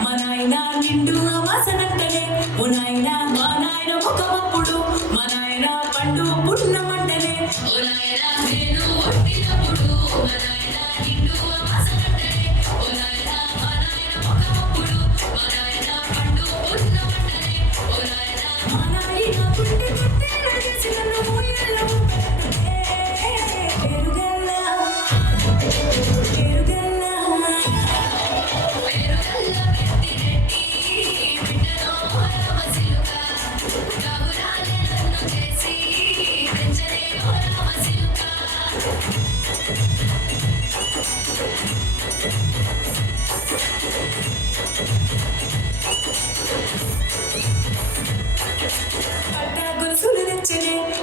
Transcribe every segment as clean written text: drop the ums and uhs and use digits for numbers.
మా నాయన నిండు అమాసనంటనే ఓ నాయన మా నాయన ముఖమప్పుడు మా నాయన పండు పుట్టినమంటనే ఓ నాయన నేను ఒట్టినప్పుడు మా నాయన నిండు అమాసనంటనే ఓ నాయన మా నాయన ముఖమప్పుడు మా నాయన పండు పుట్టినమంటనే ఓ నాయన మా నాయన పుట్టి పుట్టిన చేసి నన్ను మూయల్లో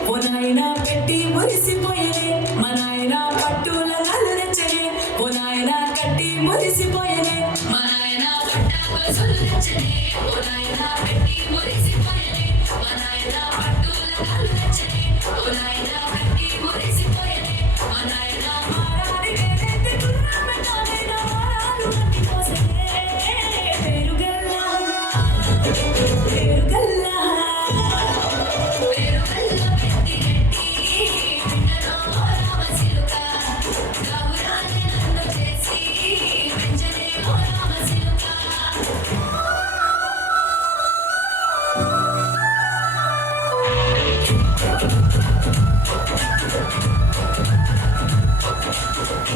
ఓ నాయన పెట్టి మురిసిపోయనే మా నాయన పట్టుల నలు రెచ్చనే ఓ నాయన కట్టి మురిసిపోయనే మా నాయన పట్టాగొలుసులు రెచ్చనే ఓ నాయన పెట్టి మురిసిపోయనే మా నాయన పట్టుల నలు రెచ్చనే ఓ నాయన కట్టి మురిసిపోయనే మా నాయన మారాలి వేదెత్తి కుర్రబెట్టాలి నా మారాలు అన్ని కోసనే పేరుగల్లా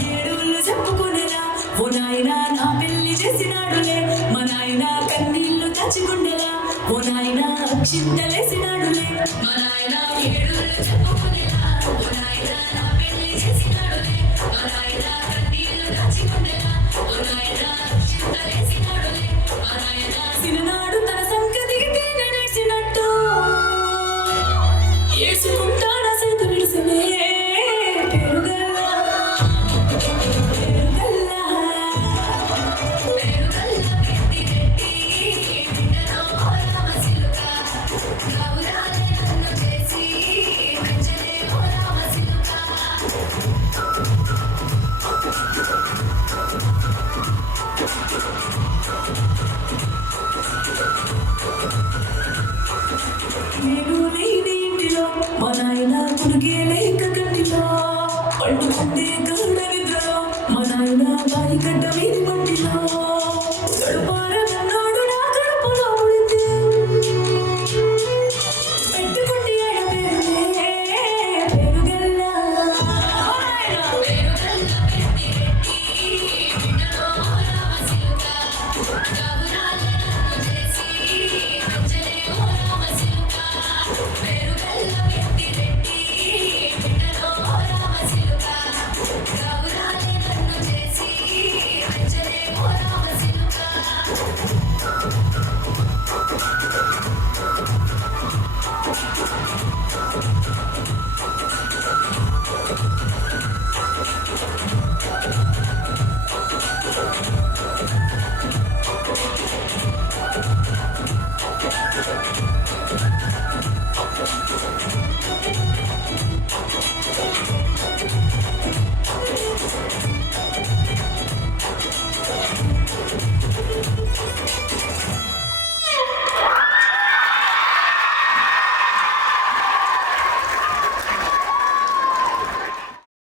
ఏడుళ్ళు చెప్పుకునేలా ఓ నాయన నా పెళ్లి చేసినాడులే మా నాయన కన్నీళ్లు తెచ్చుకుండేలా ఓ నాయన అక్షింతలేసినాడులే మా నాయన ఏడుళ్ళు చెప్పుకునేలా ఓ నాయన నా పెళ్లి చేసినాడులే మా నాయన కన్నీళ్లు తెచ్చుకుండేలా ఓ నాయన అక్షింతలేసినాడులే మా నాయన సిననాడు తన సంగతికి తీన నేర్చినట్టు ఏసుకుంటాడా సైతు నిడిసినే నేను లేని ఇంటిలో మా నాయన పురుగే లేక కంటిలో పండుకుంటే గాఢ నిద్రలో మా నాయన బాయి గడ్డ వీధి మట్టిలో